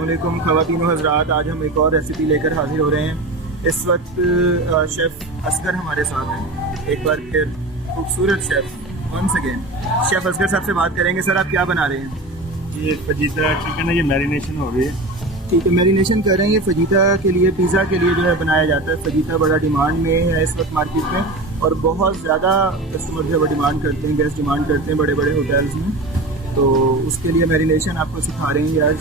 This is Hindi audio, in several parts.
अस्सलामुअलैकुम ख़वातीन व हज़रात, आज हम एक और रेसिपी लेकर हाजिर हो रहे हैं। इस वक्त शेफ़ असगर हमारे साथ हैं। एक बार फिर खूबसूरत chef once again chef Asghar साहब से बात करेंगे। सर, आप क्या बना रहे हैं? ये फजीता चिकन है, ये मैरिनेशन हो रही है। ठीक है, मैरिनेशन कर रहे हैं। ये फजीता के लिए, पिज़्ज़ा के लिए जो है बनाया जाता है। फजीता बड़ा डिमांड में है इस वक्त मार्केट में, और बहुत ज़्यादा कस्टमर जो है वो डिमांड करते हैं, गेस्ट डिमांड करते हैं बड़े बड़े होटल्स में। तो उसके लिए मैरिनेशन आपको सिखा रहे हैं आज।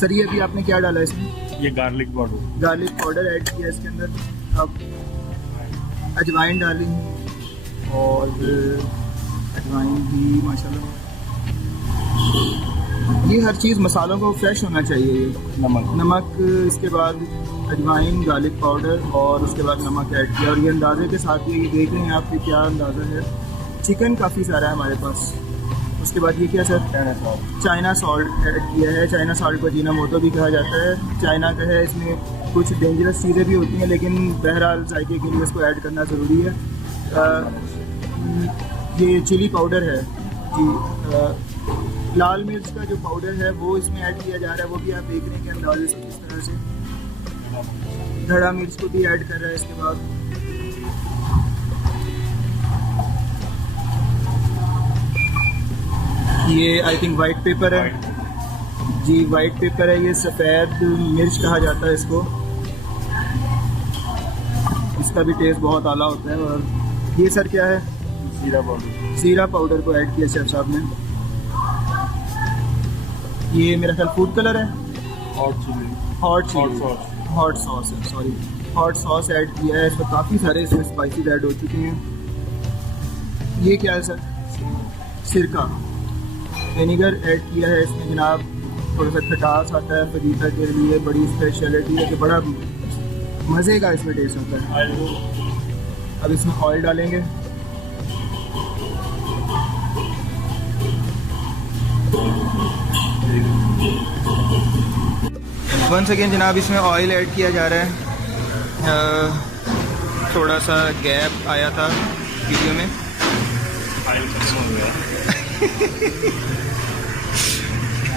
सर, ये अभी आपने क्या डाला है इसमें? ये गार्लिक पाउडर ऐड किया इसके अंदर। अब अजवाइन डाली, और अजवाइन भी माशाल्लाह। ये हर चीज़ मसालों को फ्रेश होना चाहिए। ये नमक इसके बाद अजवाइन, गार्लिक पाउडर और उसके बाद नमक ऐड किया। और ये अंदाजे के साथ ये देख रहे हैं आप कि क्या अंदाज़ा है। चिकन काफ़ी सारा है हमारे पास। उसके बाद ये क्या सर? चाइना सॉल्ट ऐड किया है। चाइना सॉल्ट को अजीनोमोटो भी कहा जाता है। चाइना का है, इसमें कुछ डेंजरस चीज़ें भी होती हैं, लेकिन बहरहाल जायके के लिए इसको ऐड करना ज़रूरी है। ये चिली पाउडर है जी। लाल मिर्च का जो पाउडर है वो इसमें ऐड किया जा रहा है। वो भी आप देख रहे हैं कि अंदाजे से किस तरह से धड़ा मिर्च को भी ऐड कर रहा है। इसके बाद ये आई थिंक वाइट पेपर है जी। वाइट पेपर है, ये सफ़ेद मिर्च कहा जाता है इसको। इसका भी टेस्ट बहुत आला होता है। और ये सर क्या है? जीरा पाउडर को ऐड किया शेफ साहब ने। ये मेरा ख्याल फूड कलर है। हॉट सॉस है, सॉरी, हॉट सॉस ऐड किया है। इसमें काफ़ी सारे इसमें स्पाइसेस ऐड हो चुके हैं। ये क्या है सर? सिरका, विनीगर ऐड किया है इसमें जनाब। थोड़ा सा खटास आता है फजीता के लिए, बड़ी स्पेशलिटी है कि बड़ा मज़े का इसमें टेस्ट आता है। अब इसमें ऑयल डालेंगे। वंस अगेन जनाब इसमें ऑयल ऐड किया जा रहा है। थोड़ा सा गैप आया था वीडियो में।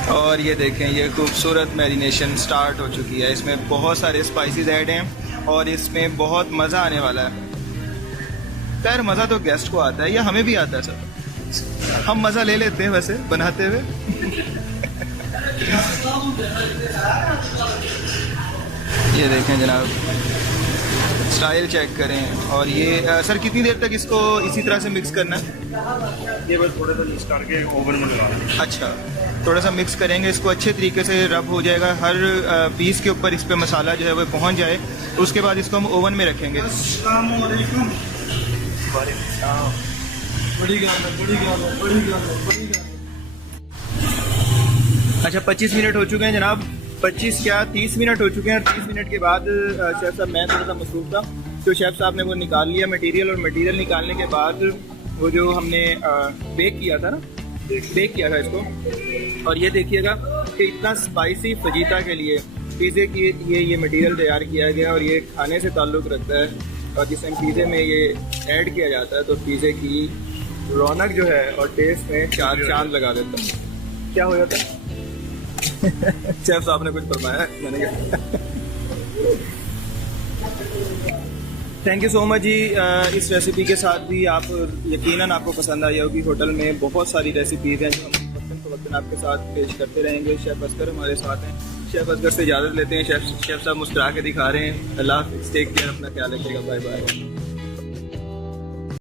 और ये देखें, ये खूबसूरत मैरिनेशन स्टार्ट हो चुकी है। इसमें बहुत सारे स्पाइसेस ऐड हैं और इसमें बहुत मज़ा आने वाला है। खैर, मज़ा तो गेस्ट को आता है या हमें भी आता है सर। हम मज़ा ले लेते हैं वैसे बनाते हुए। ये देखें जनाब, स्टाइल चेक करें। और ये सर कितनी देर तक इसको इसी तरह से मिक्स करना है? ये बस थोड़ा सा मिक्स करके ओवन में लगाना। अच्छा, थोड़ा सा मिक्स करेंगे इसको, अच्छे तरीके से रब हो जाएगा। हर पीस के ऊपर इस पे मसाला जो है वो पहुंच जाए। उसके बाद इसको हम ओवन में रखेंगे। अच्छा, 25 मिनट हो चुके हैं जनाब। 25 क्या 30 मिनट हो चुके हैं। 30 मिनट के बाद शेफ़ साहब, मैं थोड़ा सा मसरूफ़ था तो शेफ़ साहब ने वो निकाल लिया मटेरियल। और मटेरियल निकालने के बाद वो जो हमने बेक किया था ना, बेक किया था इसको। और ये देखिएगा कि इतना स्पाइसी फजीता के लिए पिज़्ज़े की ये मटेरियल तैयार किया गया। और ये खाने से ताल्लुक़ रखता है, और जिस टाइम पिज़्ज़े में ये ऐड किया जाता है तो पिज़्ज़े की रौनक जो है और टेस्ट में चार चांद लगा देता है। क्या हो जाता है? शेफ साहब ने कुछ फरमाया है, मैंने कहा थैंक यू सो मच जी। इस रेसिपी के साथ भी आप यकीनन आपको पसंद आई होगी। होटल में बहुत सारी रेसिपीज़ हैं जो हम वक्तन फ़वक्तन आपके साथ पेश करते रहेंगे। शेफ़ असगर हमारे साथ हैं। शेफ़ असगर से इजाज़त लेते हैं। शेफ़ साहब मुस्कुरा के दिखा रहे हैं। अल्लाह हाफ़िज़, टेक केयर, अपना ख्याल रखिएगा, बाय बाय।